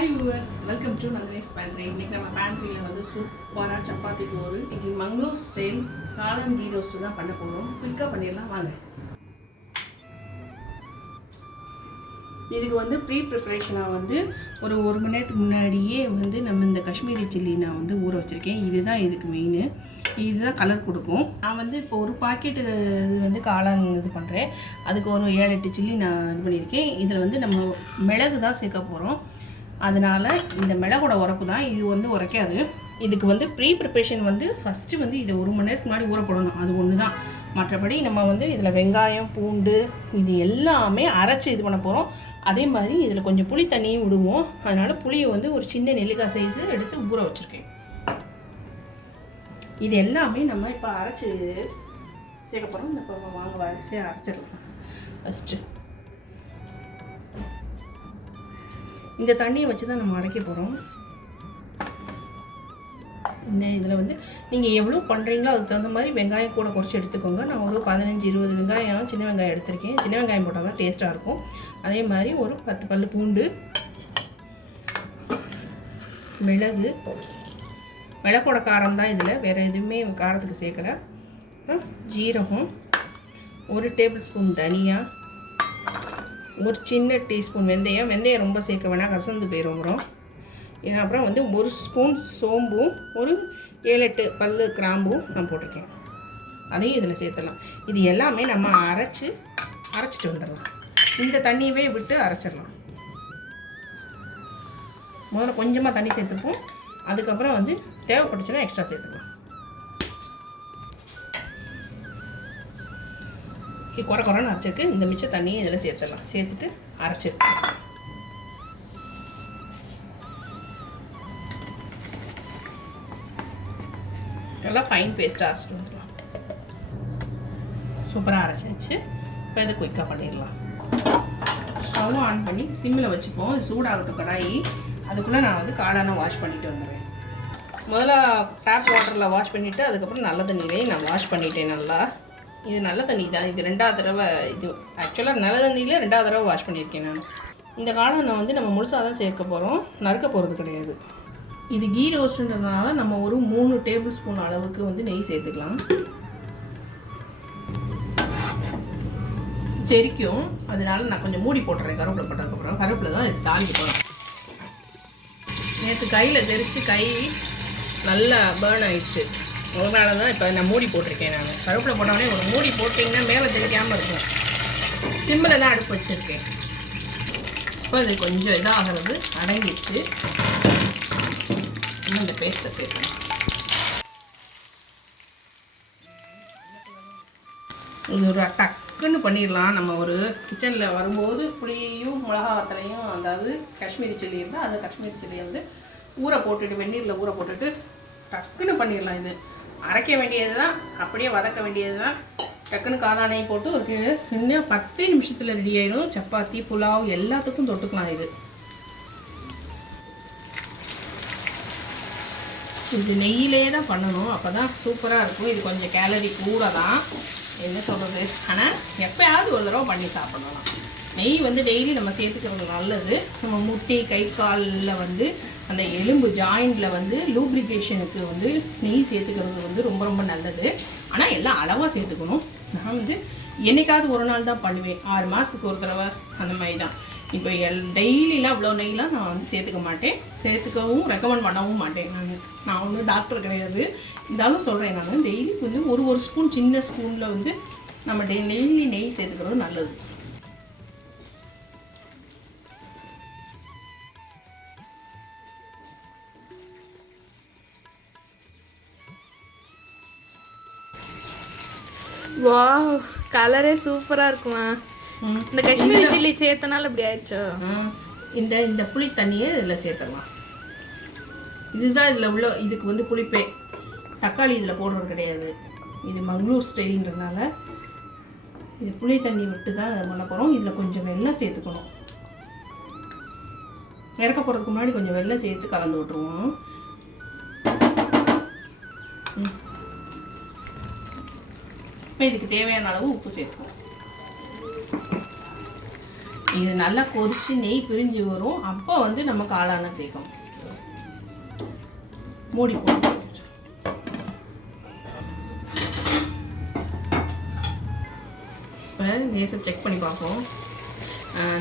Hi viewers, welcome to Nandini's Pantry. இன்னைக்கு நம்ம பேண்ட்ரியில் வந்து சூப்பராக சப்பாத்தி போரு இன்னைக்கு மங்களூர் ஸ்டைல் காளான் கீ ரோஸ்ட் தான் பண்ண போகிறோம். குயிக்காக பண்ணிடலாம் வாங்க. இதுக்கு வந்து ப்ரீ ப்ரிப்ரேஷனாக வந்து ஒரு மணி நேரத்துக்கு முன்னாடியே வந்து நம்ம இந்த காஷ்மீரி சில்லி நான் வந்து ஊற வச்சுருக்கேன். இதுதான் இதுக்கு மெயின். இதுதான் கலர் கொடுக்கும். நான் வந்து இப்போ ஒரு பாக்கெட்டு இது வந்து காளான் இது பண்ணுறேன். அதுக்கு ஒரு 7-8 சில்லி நான் இது பண்ணியிருக்கேன். இதில் வந்து நம்ம மிளகு தான் சேர்க்க போகிறோம். அதனால் இந்த மிளகோட உரப்பு தான் இது வந்து உரைக்காது. இதுக்கு வந்து ப்ரீ ப்ரிப்ரேஷன் வந்து ஃபஸ்ட்டு வந்து இதை 1 மணி நேரத்துக்கு முன்னாடி ஊற போடணும். அது ஒன்று தான். மற்றபடி நம்ம வந்து இதில் வெங்காயம் பூண்டு இது எல்லாமே அரைச்சி இது பண்ண போகிறோம். அதே மாதிரி இதில் கொஞ்சம் புளி தண்ணியும் விடுவோம். அதனால் புளியை வந்து ஒரு சின்ன நெல்லிக்காய் சைஸு எடுத்து ஊற வச்சுருக்கேன். இது எல்லாமே நம்ம இப்போ அரைச்சி சேர்க்க போகிறோம். இப்போ வாங்க வரிசையாக அரைச்சிடலாம். ஃபஸ்ட்டு இந்த தண்ணியை வச்சு தான் நம்ம அரைக்க போகிறோம். இந்த இதில் வந்து நீங்கள் எவ்வளோ பண்ணுறீங்களோ அதுக்கு தகுந்த மாதிரி வெங்காயம் கூட குறைச்சி எடுத்துக்கோங்க. நான் ஒரு 15-20 வெங்காயம் சின்ன வெங்காயம் எடுத்திருக்கேன். சின்ன வெங்காயம் போட்டால் தான் டேஸ்ட்டாக இருக்கும். அதே மாதிரி ஒரு 10 பல்லு பூண்டு, மிளகோட காரம் தான் இதில், வேறு எதுவுமே காரத்துக்கு சேர்க்கலை. ஜீரகம், 1 டேபிள் ஸ்பூன் தனியா, ஒரு சின்ன டீஸ்பூன் வெந்தயம் ரொம்ப சேர்க்க வேணாம், கசந்து போயிடும். அப்புறம் வந்து 1 ஸ்பூன் சோம்பும் ஒரு 7-8 பல்லு கிராம்பும் நான் போட்டிருக்கேன். அதையும் இதில் சேர்த்துடலாம். இது எல்லாமே நம்ம அரைச்சிட்டு வந்துடலாம். இந்த தண்ணியவே விட்டு அரைச்சிடலாம். முதல்ல கொஞ்சமாக தண்ணி சேர்த்துப்போம். அதுக்கப்புறம் வந்து தேவைப்பட்டுச்சுன்னா எக்ஸ்ட்ரா சேர்த்துக்கலாம். குறைன்னு அரைச்சிருக்கு. இந்த மிச்ச தண்ணியை இதில் சேர்த்துடலாம். சேர்த்துட்டு அரைச்சிருக்கேன். நல்லா ஃபைன் பேஸ்ட்டாக அரைச்சிட்டு வந்துடலாம். சூப்பராக அரைச்சாச்சு. இப்போ இதை குயிக்காக பண்ணிடலாம். ஸ்டவ் ஆன் பண்ணி சிம்மில் வச்சுப்போம். சூடாகட்டும் கடாயி. அதுக்குள்ளே நான் வந்து காளானை வாஷ் பண்ணிவிட்டு வந்துடுவேன். முதல்ல டேப் வாட்டரில் வாஷ் பண்ணிவிட்டு அதுக்கப்புறம் நல்ல தண்ணியிலையும் நான் வாஷ் பண்ணிட்டேன். நல்லா இது நல்ல தண்ணி தான். இது 2வது தடவை. இது ஆக்சுவலாக நல்ல தண்ணியில் 2வது தடவை வாஷ் பண்ணியிருக்கேன் நான். இந்த காளானை வந்து நம்ம முழுசாக தான் சேர்க்க போகிறோம், நறுக்க போகிறது கிடையாது. இது கீ ரோஸ்ட்ன்றதுனால நம்ம ஒரு 3 டேபிள் ஸ்பூன் அளவுக்கு வந்து நெய் சேர்த்துக்கலாம். தெரிக்கும், அதனால நான் கொஞ்சம் மூடி போட்டுறேன். கருவேப்பிலை போட்டதுக்கப்புறம் கருவேப்பிலை தான் இது தாளிக்க போகிறோம். நேற்று கையில் தெரித்து கை நல்லா பேர்ன் ஆயிடுச்சு. அதனால தான் இப்போ நான் மூடி போட்டிருக்கேன். நான் கருவேப்பிலை போட்டோடனே ஒரு மூடி போட்டிங்கன்னா மேலே தெரிக்காமல் இருக்கும். சிம்மில் தான் அடுப்பு வச்சுருக்கேன். இப்போ இது கொஞ்சம் இதாகிறது அடங்கிடுச்சு. இன்னும் இந்த பேஸ்ட்டை சேர்க்கணும். இது ஒரு டக்குன்னு பண்ணிடலாம். நம்ம ஒரு கிச்சனில் வரும்போது புளியையும் மிளகா வத்தலையும், அதாவது காஷ்மீரி சில்லி இருந்தால் அது காஷ்மீரி சில்லியை வந்து ஊற போட்டுட்டு வெந்நீரில் ஊற போட்டுட்டு டக்குன்னு பண்ணிடலாம். இது அரைக்க வேண்டியது தான், அப்படியே வதக்க வேண்டியது தான். டக்குன்னு காளானையும் போட்டு ஒரு இன்னும் 10 நிமிஷத்தில் ரெடி ஆகிடும். சப்பாத்தி புலாவ் எல்லாத்துக்கும் தொட்டுக்கலாம். இது நெய்யிலே தான் பண்ணணும், அப்போ தான் சூப்பராக இருக்கும். இது கொஞ்சம் கேலரி கூட தான், என்ன சொல்கிறது. ஆனால் எப்போயாவது ஒரு தடவை பண்ணி சாப்பிடலாம். நெய் வந்து டெய்லி நம்ம சேர்த்துக்கிறது நல்லது. நம்ம முட்டி கை காலில் வந்து அந்த எலும்பு ஜாயிண்டில் வந்து லூப்ரிகேஷனுக்கு வந்து நெய் சேர்த்துக்கிறது வந்து ரொம்ப ரொம்ப நல்லது. ஆனால் எல்லாம் அளவாக சேர்த்துக்கணும். நான் வந்து என்றைக்காவது ஒரு நாள் தான் பண்ணுவேன். 6 மாதத்துக்கு ஒரு தடவை அந்த மாதிரி தான். இப்போ டெய்லிலாம் இவ்வளோ நெய்லாம் நான் வந்து சேர்த்துக்க மாட்டேன். சேர்த்துக்கவும் ரெக்கமெண்ட் பண்ணவும் மாட்டேன். நான் வந்து டாக்டர் கிடையாது. இருந்தாலும் சொல்கிறேன், நான் டெய்லி வந்து ஒரு ஸ்பூன் சின்ன ஸ்பூனில் வந்து நம்ம டெய்லி நெய் சேர்த்துக்கிறது நல்லது. வாவ், கலரே சூப்பரா இருக்குமா. இந்த காஷ்மீரி சில்லி சேர்த்தனால இப்படி ஆயிடுச்சோ. இந்த புளி தண்ணியை இதில் சேர்த்துடலாம். இதுதான் இதில் உள்ள. இதுக்கு வந்து புளிப்பே, தக்காளி இதில் போடுறது கிடையாது. இது மங்களூர் ஸ்டைல்ன்றதுனால இது புளி தண்ணி விட்டு தான் பண்ண போகிறோம். இதில் கொஞ்சம் வெல்லம் சேர்த்துக்கணும். இறக்க போகிறதுக்கு முன்னாடி கொஞ்சம் வெல்லம் சேர்த்து கலந்து விட்ருவோம். இப்போ இதுக்கு தேவையான அளவு உப்பு சேர்த்துக்கணும். இது நல்லா கொதிச்சு நெய் பிரிஞ்சு வரும். அப்போ வந்து நம்ம காளானை சேர்க்கணும். மூடி போட்டு இப்போ லேசாக செக் பண்ணி பார்ப்போம்.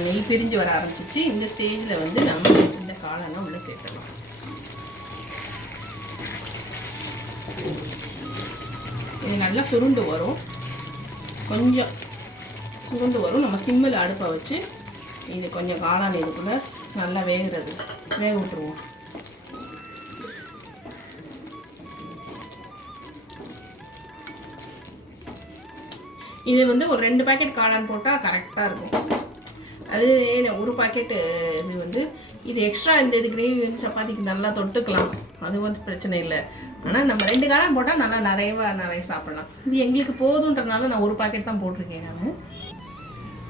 நெய் பிரிஞ்சு வர ஆரம்பிச்சிச்சு. இந்த ஸ்டேஜில் வந்து நம்ம இந்த காளானை உள்ள சேர்த்துடலாம். இது நல்லா சுருண்டு வரும். கொஞ்சம் சுருண்டு வரும். நம்ம சிம்மில் அடுப்பை வச்சு இது கொஞ்சம் காளான் இதுக்குள்ளே நல்லா வேக விட்டுருவோம். இது வந்து ஒரு 2 பாக்கெட் காளான் போட்டால் கரெக்டாக இருக்கும். அது ஒரு பாக்கெட்டு இது வந்து இது எக்ஸ்ட்ரா இந்த இது கிரேவி வந்து சப்பாத்திக்கு நல்லா தொட்டுக்கலாம். அது வந்து பிரச்சனை இல்லை. ஆனால் நம்ம 2 காளான் போட்டால் நல்லா நிறைய சாப்பிட்லாம். இது எங்களுக்கு போதுன்றதுனால நான் ஒரு பாக்கெட் தான் போட்டிருக்கேன். நான்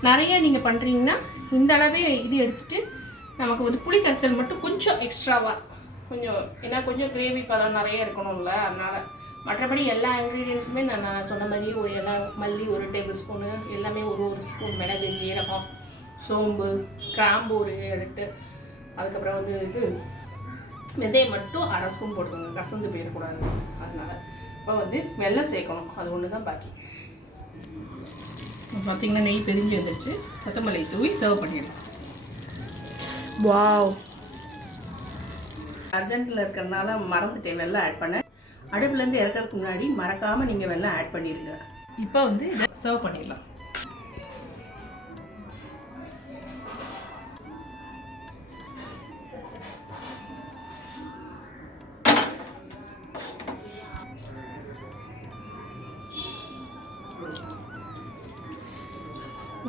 நிறைய நீங்கள் பண்ணுறீங்கன்னா இந்த அளவே இது எடுத்துகிட்டு நமக்கு வந்து புளி கரைசல் மட்டும் கொஞ்சம் எக்ஸ்ட்ராவாக கொஞ்சம், ஏன்னா கொஞ்சம் கிரேவி பதம் நிறைய இருக்கணும்ல, அதனால். மற்றபடி எல்லா இன்க்ரீடியன்ஸுமே நான் சொன்ன மாதிரி ஒரு எல்லாம் மல்லி 1 டேபிள் ஸ்பூனு, எல்லாமே ஒரு ஸ்பூன், மிளகு, ஜீரகம், சோம்பு, கிராம்பு ஒரு 8, அதுக்கப்புறம் வந்து இது வெந்தயம் மட்டும் 1/2 ஸ்பூன் போட்டுக்கோங்க, கசந்து போயிடக்கூடாது. அதனால் இப்போ வந்து வெல்லம் சேர்க்கணும். அது ஒன்று தான் பாக்கி. பார்த்தீங்கன்னா நெய் பிரிஞ்சு வந்துருச்சு. கொத்தமல்லி தூவி சர்வ் பண்ணிடலாம். வாவ்! அர்ஜென்ட்டில் இருக்கிறதுனால மறந்துட்டேன் வெல்லம் ஆட் பண்ண. அடுப்புலேருந்து இறக்கிறதுக்கு முன்னாடி மறக்காமல் நீங்கள் வெல்லம் ஆட் பண்ணிடுங்க. இப்போ வந்து இதை சர்வ் பண்ணிடலாம்.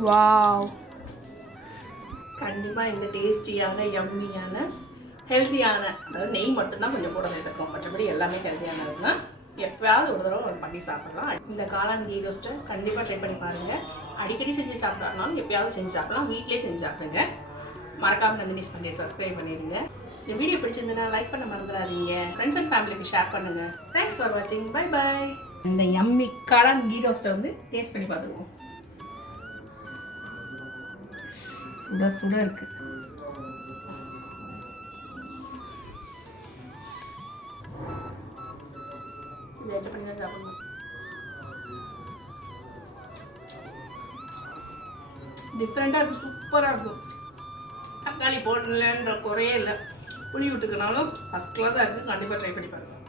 வாவ்! கண்டிப்பாக இந்த டேஸ்டியான யம்மியான ஹெல்த்தியான, அதாவது நெய் மட்டும்தான் கொஞ்சம் கூட சேர்த்துக்கும், மற்றபடி எல்லாமே ஹெல்த்தியானது தான். எப்போயாவது ஒரு தடவை பண்ணி சாப்பிட்லாம். இந்த காளான் கீ ரோஸ்ட்டை கண்டிப்பாக ட்ரை பண்ணி பாருங்கள். அடிக்கடி செஞ்சு சாப்பிட்றாருனாலும் எப்போயாவது செஞ்சு சாப்பிட்லாம். வீட்டிலே செஞ்சு சாப்பிடுங்க. மறக்காமல் நந்தினிஸ் பண்டிகை சப்ஸ்கிரைப் பண்ணிடுங்க. இந்த வீடியோ பிடிச்சிருந்ததுன்னா லைக் பண்ண மறந்துடாதீங்க. ஃப்ரெண்ட்ஸ் அண்ட் ஃபேமிலிக்கு ஷேர் பண்ணுங்கள். தேங்க்ஸ் ஃபார் வாட்சிங். Bye bye. இந்த யம்மி காளான் கீ ரோஸ்ட்டை வந்து டேஸ்ட் பண்ணி பார்த்துருவோம். சுட சுட இருக்கு. பண்ணி தான் சாப்பிடணும். டிஃப்ரெண்டாக இருக்கும், சூப்பராக இருக்கும். தக்காளி போடலன்ற குறையே இல்லை. புளி விட்டுக்கனாலும் ஃபஸ்ட் கிளாஸாக இருக்குது. கண்டிப்பாக ட்ரை பண்ணி பாருங்கள்.